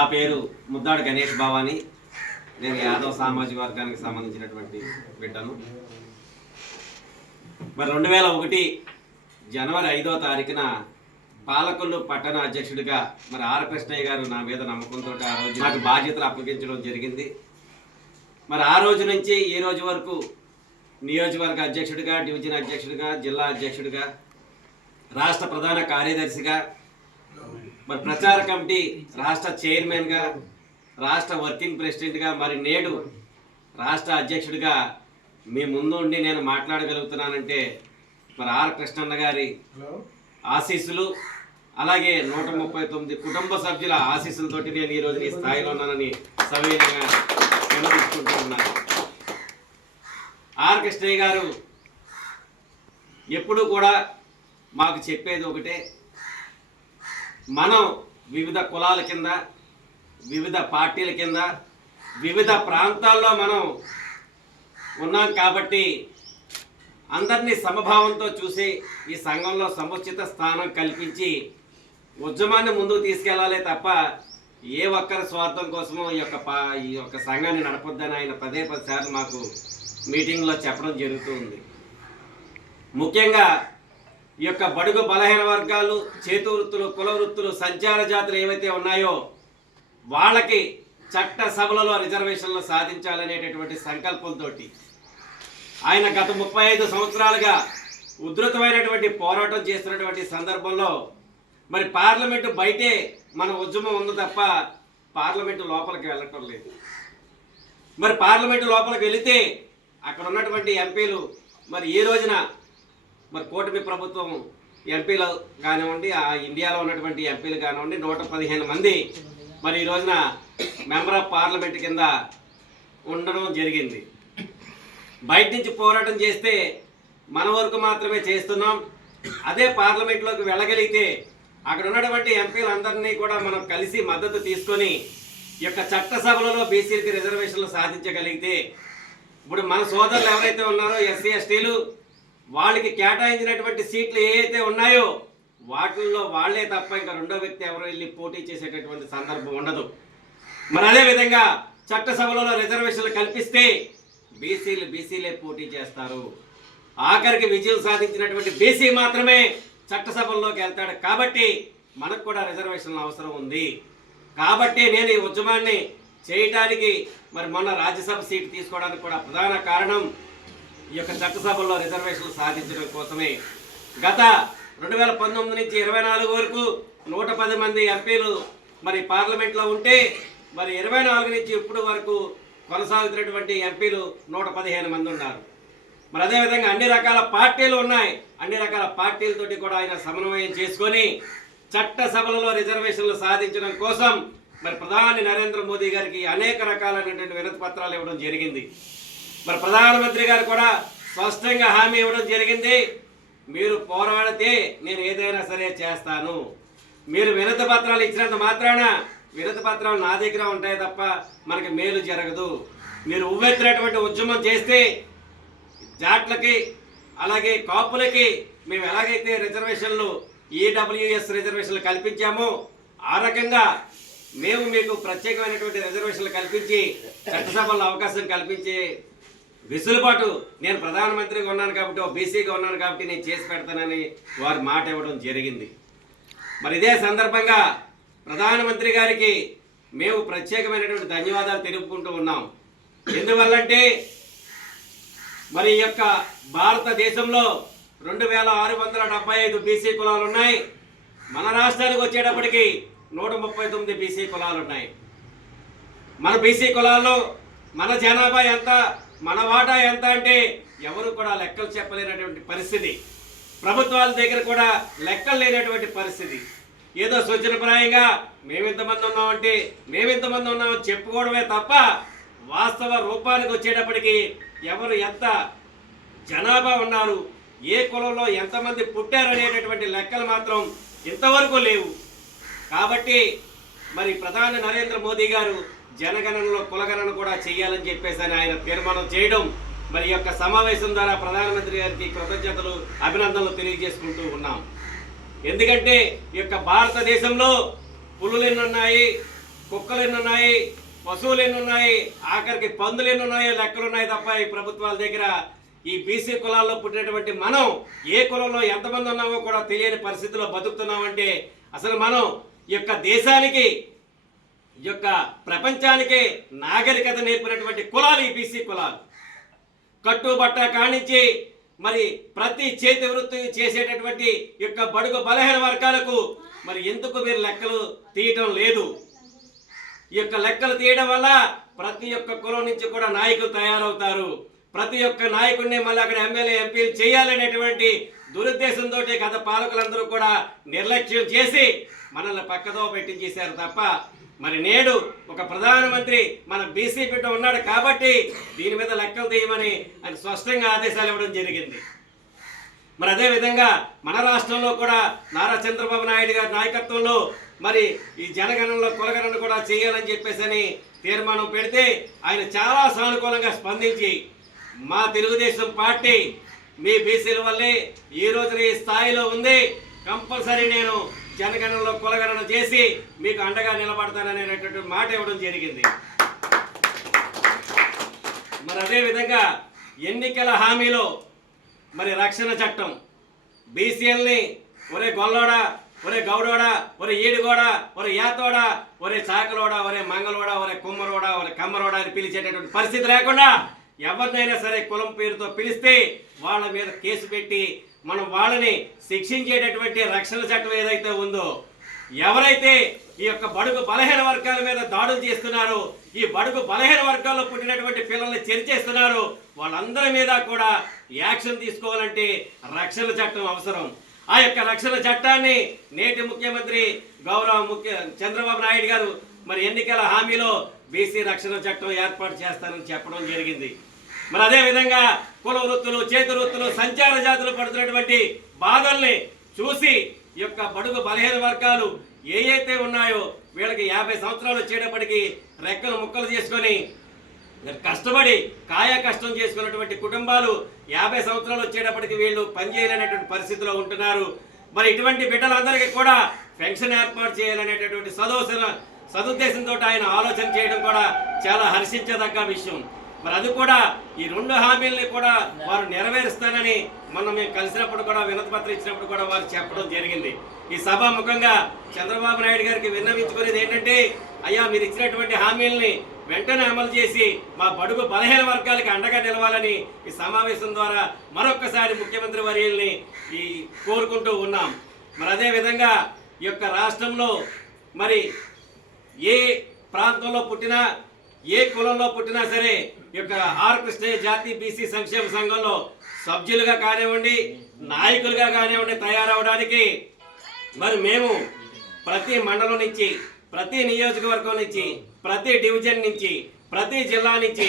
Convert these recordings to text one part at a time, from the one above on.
నా పేరు ముద్దాడు గణేష్ భవాని. నేను యాదవ్ సామాజిక వర్గానికి సంబంధించినటువంటి బిడ్డను. మరి 2001 జనవరి 5వ తారీఖున పాలకొల్లు పట్టణ అధ్యక్షుడిగా మరి ఆర్ కృష్ణయ్య గారు నా మీద నమ్మకంతో ఆ రోజు నాకు బాధ్యతలు అప్పగించడం జరిగింది. మరి ఆ రోజు నుంచి ఈ రోజు వరకు నియోజకవర్గ అధ్యక్షుడిగా, డివిజన్ అధ్యక్షుడిగా, జిల్లా అధ్యక్షుడిగా, రాష్ట్ర ప్రధాన కార్యదర్శిగా, మరి ప్రచార కమిటీ రాష్ట్ర చైర్మన్గా, రాష్ట్ర వర్కింగ్ ప్రెసిడెంట్గా, మరి నేడు రాష్ట్ర అధ్యక్షుడిగా మీ ముందు ఉండి నేను మాట్లాడగలుగుతున్నానంటే మరి ఆర్ కృష్ణన్న గారి ఆశీస్సులు, అలాగే 139 కుటుంబ సభ్యుల ఆశీస్సులతోటి నేను ఈరోజు ఈ స్థాయిలో ఉన్నానని సవినయంగా విన్నవించుకుంటూ ఉన్నాను. ఆర్ కృష్ణయ్య గారు ఎప్పుడూ కూడా మాకు చెప్పేది ఒకటే, మనం వివిధ కులాల కింద, వివిధ పార్టీల కింద, వివిధ ప్రాంతాల్లో మనం ఉన్నాం కాబట్టి అందరినీ సమభావంతో చూసి ఈ సంఘంలో సముచిత స్థానం కల్పించి ఉద్యమాన్ని ముందుకు తీసుకెళ్లాలి తప్ప ఏ ఒక్కరి స్వార్థం కోసమో ఈ యొక్క సంఘాన్ని నడపొద్దని ఆయన పదే సార్లు మాకు మీటింగ్లో చెప్పడం జరుగుతుంది. ముఖ్యంగా ఈ యొక్క బడుగు బలహీన వర్గాలు, చేతు వృత్తులు, కుల వృత్తులు, సంచార జాతులు ఏవైతే ఉన్నాయో వాళ్ళకి చట్ట సభలలో రిజర్వేషన్లు సాధించాలనేటటువంటి సంకల్పంతో ఆయన గత 35 సంవత్సరాలుగా ఉధృతమైనటువంటి పోరాటం చేస్తున్నటువంటి సందర్భంలో మరి పార్లమెంటు బయటే మన ఉద్యమం ఉంది తప్ప పార్లమెంటు లోపలికి వెళ్ళటం లేదు. మరి పార్లమెంటు లోపలికి వెళితే అక్కడ ఉన్నటువంటి ఎంపీలు మరి ఈ రోజున మరి కూటమి ప్రభుత్వం ఎంపీలు కానివ్వండి, ఆ ఇండియాలో ఉన్నటువంటి ఎంపీలు కానివ్వండి 115 మంది మరి ఈ రోజున మెంబర్ ఆఫ్ పార్లమెంట్ కింద ఉండడం జరిగింది. బయట నుంచి పోరాటం చేస్తే మన వరకు మాత్రమే చేస్తున్నాం. అదే పార్లమెంట్లోకి వెళ్ళగలిగితే అక్కడ ఉన్నటువంటి ఎంపీలందరినీ కూడా మనం కలిసి మద్దతు తీసుకొని ఈ యొక్క చట్టసభలలో బీసీలకి రిజర్వేషన్లు సాధించగలిగితే ఇప్పుడు మన సోదరులు ఎవరైతే ఉన్నారో ఎస్సీ ఎస్టీలు వాళ్ళకి కేటాయించినటువంటి సీట్లు ఏవైతే ఉన్నాయో వాటిల్లో వాళ్లే తప్ప ఇంకా రెండో వ్యక్తి ఎవరు వెళ్ళి పోటీ చేసేటటువంటి సందర్భం ఉండదు. మరి అదేవిధంగా చట్టసభలలో రిజర్వేషన్లు కల్పిస్తే బీసీలే పోటీ చేస్తారు. ఆఖరికి విజయం సాధించినటువంటి బీసీ మాత్రమే చట్టసభల్లోకి వెళ్తాడు. కాబట్టి మనకు కూడా రిజర్వేషన్ల అవసరం ఉంది. కాబట్టి నేను ఈ ఉద్యమాన్ని చేయటానికి మరి మొన్న రాజ్యసభ సీటు తీసుకోవడానికి కూడా ప్రధాన కారణం ఈ యొక్క చట్టసభల్లో రిజర్వేషన్లు సాధించడం కోసమే. గత 2019 నుంచి 24 వరకు 110 మంది ఎంపీలు మరి పార్లమెంట్లో ఉంటే మరి 24 నుంచి ఇప్పుడు వరకు కొనసాగుతున్నటువంటి ఎంపీలు 115 మంది ఉన్నారు. మరి అదేవిధంగా అన్ని రకాల పార్టీలు ఉన్నాయి. అన్ని రకాల పార్టీలతోటి కూడా ఆయన సమన్వయం చేసుకొని చట్టసభలలో రిజర్వేషన్లు సాధించడం కోసం మరి ప్రధాని నరేంద్ర మోదీ గారికి అనేక రకాలైనటువంటి వినతి పత్రాలు ఇవ్వడం జరిగింది. మరి ప్రధానమంత్రి గారు కూడా స్పష్టంగా హామీ ఇవ్వడం జరిగింది, మీరు పోరాడితే నేను ఏదైనా సరే చేస్తాను. మీరు వినతి పత్రాలు ఇచ్చినంత మాత్రాన వినతి పత్రాలు నా దగ్గర ఉంటాయి తప్ప మనకి మేలు జరగదు. మీరు ఉవ్వెత్తినటువంటి ఉద్యమం చేస్తే జాట్లకి అలాగే కాపులకి మేము ఎలాగైతే రిజర్వేషన్లు ఈడబ్ల్యూఎస్ రిజర్వేషన్లు కల్పించామో ఆ రకంగా మేము మీకు ప్రత్యేకమైనటువంటి రిజర్వేషన్లు కల్పించి చట్టసభల్లో అవకాశం కల్పించే వెసులుబాటు నేను ప్రధానమంత్రిగా ఉన్నాను కాబట్టి, బీసీగా ఉన్నాను కాబట్టి నేను చేసి పెడతానని వారు మాట ఇవ్వడం జరిగింది. మరి ఇదే సందర్భంగా ప్రధానమంత్రి గారికి మేము ప్రత్యేకమైనటువంటి ధన్యవాదాలు తెలుపుకుంటూ ఉన్నాం. ఎందువల్లంటే మరి ఈ యొక్క భారతదేశంలో 2675 బీసీ కులాలు ఉన్నాయి. మన రాష్ట్రానికి వచ్చేటప్పటికి 139 బీసీ కులాలు ఉన్నాయి. మన బీసీ కులాల్లో మన జనాభా ఎంత, మన వాటా ఎంత అంటే ఎవరు కూడా లెక్కలు చెప్పలేనటువంటి పరిస్థితి. ప్రభుత్వాల దగ్గర కూడా లెక్కలు లేనటువంటి పరిస్థితి. ఏదో సూచనప్రాయంగా మేమింతమంది ఉన్నామంటే మేమింతమంది ఉన్నామని చెప్పుకోవడమే తప్ప వాస్తవ రూపానికి వచ్చేటప్పటికి ఎవరు ఎంత జనాభా ఉన్నారు, ఏ కులంలో ఎంతమంది పుట్టారు అనేటటువంటి లెక్కలు మాత్రం ఇంతవరకు లేవు. కాబట్టి మరి ప్రధాని నరేంద్ర మోదీ గారు జనగణనలో కులగణన కూడా చేయాలని చెప్పేసి ఆయన తీర్మానం చేయడం మరి యొక్క సమావేశం ద్వారా ప్రధానమంత్రి గారికి కృతజ్ఞతలు అభినందనలు తెలియజేసుకుంటూ ఉన్నాం. ఎందుకంటే ఈ యొక్క భారతదేశంలో పులులు ఎన్ని ఉన్నాయి, కుక్కలు ఎన్ని ఉన్నాయి, పశువులు ఎన్ని ఉన్నాయి, ఆఖరికి పందులు ఎన్ని ఉన్నాయో లెక్కలు ఉన్నాయి తప్ప ఈ ప్రభుత్వాల దగ్గర ఈ బీసీ కులాల్లో పుట్టినటువంటి మనం ఏ కులంలో ఎంతమంది ఉన్నామో కూడా తెలియని పరిస్థితిలో బతుకుతున్నామంటే అసలు మనం ఈ యొక్క దేశానికి ఈ యొక్క ప్రపంచానికే నాగరికత నేర్పినటువంటి కులాలు ఈ బీసీ కులాలు. కట్టుబట్ట కానించి మరి ప్రతి చేతి వృత్తి చేసేటటువంటి యొక్క బడుగు బలహీన వర్గాలకు మరి ఎందుకు మీరు లెక్కలు తీయటం లేదు? ఈ యొక్క లెక్కలు తీయడం వల్ల ప్రతి ఒక్క కులం నుంచి కూడా నాయకులు తయారవుతారు. ప్రతి ఒక్క నాయకుడిని మళ్ళీ అక్కడ ఎమ్మెల్యే ఎంపీలు చేయాలనేటువంటి దురుద్దేశంతో గత పాలకులందరూ కూడా నిర్లక్ష్యం చేసి మనల్ని పక్కదో పెట్టించేశారు తప్ప మరి నేడు ఒక ప్రధానమంత్రి మన బీసీ బిడ్డ ఉన్నాడు కాబట్టి దీని మీద లెక్కలు తీయమని ఆయన స్పష్టంగా ఆదేశాలు ఇవ్వడం జరిగింది. మరి అదేవిధంగా మన రాష్ట్రంలో కూడా నారా చంద్రబాబు నాయుడు గారి నాయకత్వంలో మరి ఈ జనగణనలో కులగణన కూడా చేయాలని చెప్పేసి తీర్మానం పెడితే ఆయన చాలా సానుకూలంగా స్పందించి మా తెలుగుదేశం పార్టీ మీ బీసీల వల్లే ఈ రోజున ఈ స్థాయిలో ఉంది, కంపల్సరీ నేను జనగణనలో కులగణన చేసి మీకు అండగా నిలబడతాననేటటువంటి మాట ఇవ్వడం జరిగింది. మరి అదేవిధంగా ఎన్నికల హామీలో మరి రక్షణ చట్టం బీసీఎల్ని ఒరే గొల్లోడా, ఒరే గౌడోడా, ఒరే ఈడుగోడా, ఒరే యాతోడా, ఒరే చాకలోడా, ఒరే మంగళోడా, ఒరే కుమ్మరోడా, ఒరే కమ్మరోడా అని పిలిచేటటువంటి పరిస్థితి లేకుండా ఎవరినైనా సరే కులం పేరుతో పిలిస్తే వాళ్ళ మీద కేసు పెట్టి మనం వాళ్ళని శిక్షించేటటువంటి రక్షణ చట్టం ఏదైతే ఉందో, ఎవరైతే ఈ యొక్క బడుగు బలహీన వర్గాల మీద దాడులు చేస్తున్నారో, ఈ బడుగు బలహీన వర్గాల్లో పుట్టినటువంటి పిల్లల్ని చెరిచేస్తున్నారో వాళ్ళందరి మీద కూడా యాక్షన్ తీసుకోవాలంటే రక్షణ చట్టం అవసరం. ఆ యొక్క రక్షణ చట్టాన్ని నేటి ముఖ్యమంత్రి చంద్రబాబు నాయుడు గారు మరి ఎన్నికల హామీలో బీసీ రక్షణ చట్టం ఏర్పాటు చేస్తానని చెప్పడం జరిగింది. మరి అదేవిధంగా కుల వృత్తులు, చేతి వృత్తులు, సంచార జాతులు పడుతున్నటువంటి బాధల్ని చూసి ఈ యొక్క బడుగు బలహీన వర్గాలు ఏవైతే ఉన్నాయో వీళ్ళకి 50 సంవత్సరాలు వచ్చేటప్పటికి రెక్కలు ముక్కలు చేసుకొని కష్టపడి కాయ కష్టం చేసుకున్నటువంటి కుటుంబాలు 50 సంవత్సరాలు వచ్చేటప్పటికి వీళ్ళు పనిచేయాలనేటువంటి పరిస్థితిలో ఉంటున్నారు. మరి ఇటువంటి బిడ్డలందరికీ కూడా పెన్షన్ ఏర్పాటు చేయాలనేటటువంటి సదుద్దేశంతో ఆయన ఆలోచన చేయడం కూడా చాలా హర్షించదగ్గ విషయం. మరి అది కూడా ఈ 2 హామీలని కూడా వారు నెరవేరుస్తానని మనం మేము కలిసినప్పుడు కూడా వినతి పత్రం ఇచ్చినప్పుడు కూడా వారు చెప్పడం జరిగింది. ఈ సభాముఖంగా చంద్రబాబు నాయుడు గారికి విన్నవించుకునేది ఏంటంటే, అయ్యా మీరు ఇచ్చినటువంటి హామీలని వెంటనే అమలు చేసి మా బడుగు బలహీన వర్గాలకి అండగా నిలవాలని ఈ సమావేశం ద్వారా మరొక్కసారి ముఖ్యమంత్రి వర్యుల్ని కోరుకుంటూ ఉన్నాం. మరి అదేవిధంగా ఈ యొక్క రాష్ట్రంలో మరి ఏ ప్రాంతంలో పుట్టినా, ఏ కులంలో పుట్టినా సరే ఈ యొక్క ఆర్ కృష్ణయ్య జాతీయ బీసీ సంక్షేమ సంఘంలో సభ్యులుగా కానివ్వండి, నాయకులుగా కానివ్వండి తయారవడానికి మరి మేము ప్రతి మండలం నుంచి, ప్రతి నియోజకవర్గం నుంచి, ప్రతి డివిజన్ నుంచి, ప్రతి జిల్లా నుంచి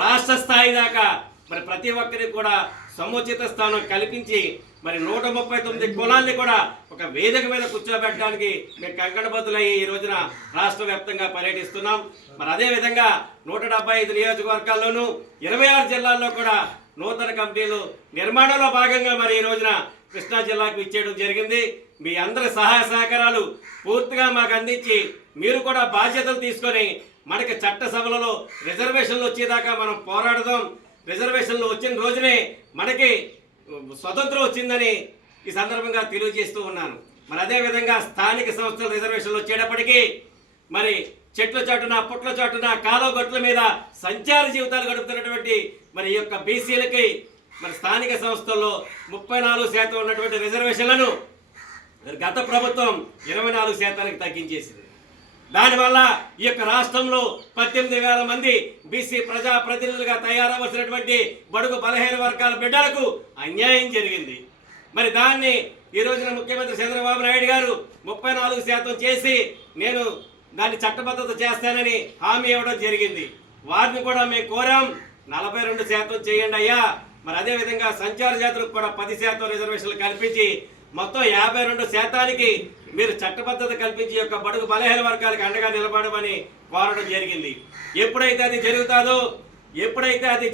రాష్ట్ర స్థాయి దాకా మరి ప్రతి ఒక్కరికి కూడా సముచిత స్థానం కల్పించి మరి 139 కులాన్ని కూడా ఒక వేదిక మీద కూర్చోబెట్టడానికి మేము కంకణబద్దులయ్యి ఈ రోజున రాష్ట్ర వ్యాప్తంగా పర్యటిస్తున్నాం. మరి అదేవిధంగా 175 నియోజకవర్గాల్లోనూ 26 జిల్లాల్లో కూడా నూతన కమిటీలు నిర్మాణంలో భాగంగా మరి ఈ రోజున కృష్ణా జిల్లాకు ఇచ్చేయడం జరిగింది. మీ అందరి సహాయ సహకారాలు పూర్తిగా మాకు అందించి మీరు కూడా బాధ్యతలు తీసుకొని మనకి చట్టసభలలో రిజర్వేషన్లు వచ్చేదాకా మనం పోరాడదాం. రిజర్వేషన్లు వచ్చిన రోజునే మనకి స్వతంత్రం వచ్చిందని ఈ సందర్భంగా తెలియజేస్తూ ఉన్నాను. మరి అదేవిధంగా స్థానిక సంస్థల రిజర్వేషన్లు వచ్చేటప్పటికీ మరి చెట్ల చాటున, పుట్ల చాటున, కాలువ గట్ల మీద సంచార జీవితాలు గడుపుతున్నటువంటి మరి ఈ యొక్క బీసీలకి మరి స్థానిక సంస్థల్లో 34% ఉన్నటువంటి రిజర్వేషన్లను గత ప్రభుత్వం 24% తగ్గించేసింది. దానివల్ల ఈ యొక్క రాష్ట్రంలో 18,000 మంది బీసీ ప్రజా ప్రతినిధులుగా తయారవలసినటువంటి బడుగు బలహీన వర్గాల బిడ్డలకు అన్యాయం జరిగింది. మరి దాన్ని ఈ రోజున ముఖ్యమంత్రి చంద్రబాబు నాయుడు గారు 34% చేసి నేను దాన్ని చట్టబద్ధత చేస్తానని హామీ ఇవ్వడం జరిగింది. వారిని కూడా మేము కోరాం, 42% చేయండి అయ్యా. మరి అదేవిధంగా సంచార జాతులకు కూడా 10% రిజర్వేషన్లు కల్పించి మొత్తం 52% మీరు చట్టబద్ధత కల్పించి యొక్క బడుగు బలహీన వర్గాలకు అండగా నిలబడమని కోరడం జరిగింది. ఎప్పుడైతే అది జరుగుతుందో, ఎప్పుడైతే అది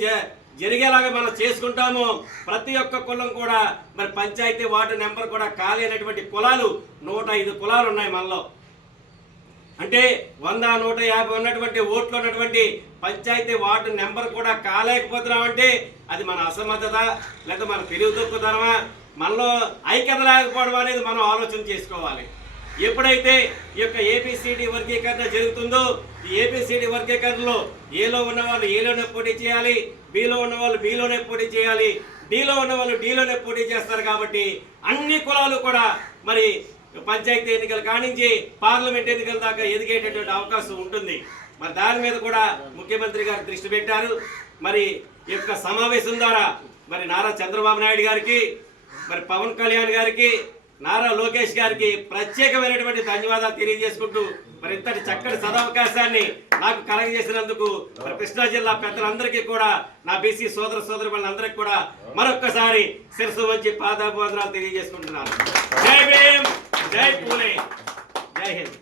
జరిగేలాగా మనం చేసుకుంటామో ప్రతి ఒక్క కులం కూడా మరి పంచాయతీ వార్డు నెంబర్ కూడా ఖాళీ అయినటువంటి కులాలు 105 కులాలు ఉన్నాయి మనలో. అంటే 100, 150 ఉన్నటువంటి ఓట్లు ఉన్నటువంటి పంచాయతీ వార్డు నెంబర్ కూడా కాలేకపోతున్నామంటే అది మన అసమర్థత, లేదా మన తెలివి తక్కువతనమా, మనలో ఐక్యత లేకపోవడం అనేది మనం ఆలోచన చేసుకోవాలి. ఎప్పుడైతే ఈ యొక్క ఏబిసిడి వర్గీకరణ జరుగుతుందో, ఈ ఏబిసిడి వర్గీకరణలో ఏలో ఉన్న వాళ్ళు ఏలోనే పోటీ చేయాలి, బిలో ఉన్న వాళ్ళు బిలోనే పోటీ చేయాలి, డిలో ఉన్న వాళ్ళు డిలోనే పోటీ చేస్తారు. కాబట్టి అన్ని కులాలు కూడా మరి పంచాయతీ ఎన్నికలు కానించి పార్లమెంట్ ఎన్నికల దాకా ఎదిగేటటువంటి అవకాశం ఉంటుంది. మరి దాని మీద కూడా ముఖ్యమంత్రి గారు దృష్టి పెట్టారు. మరి ఈ యొక్క సమావేశం ద్వారా మరి నారా చంద్రబాబు నాయుడు గారికి, మరి పవన్ కళ్యాణ్ గారికి, నారా లోకేష్ గారికి ప్రత్యేకమైనటువంటి ధన్యవాదాలు తెలియజేసుకుంటూ మరి ఇంతటి చక్కటి సదవకాశాన్ని నాకు కలగజేసినందుకు మరి కృష్ణా జిల్లా పెద్దలందరికీ కూడా, నా బీసీ సోదర సోదరులందరికీ కూడా మరొక్కసారి శిరస్సు వంచి పాదాభివందనాలు తెలియజేసుకుంటున్నాను. జై భీమ్, జై పూలే, జై హింద్.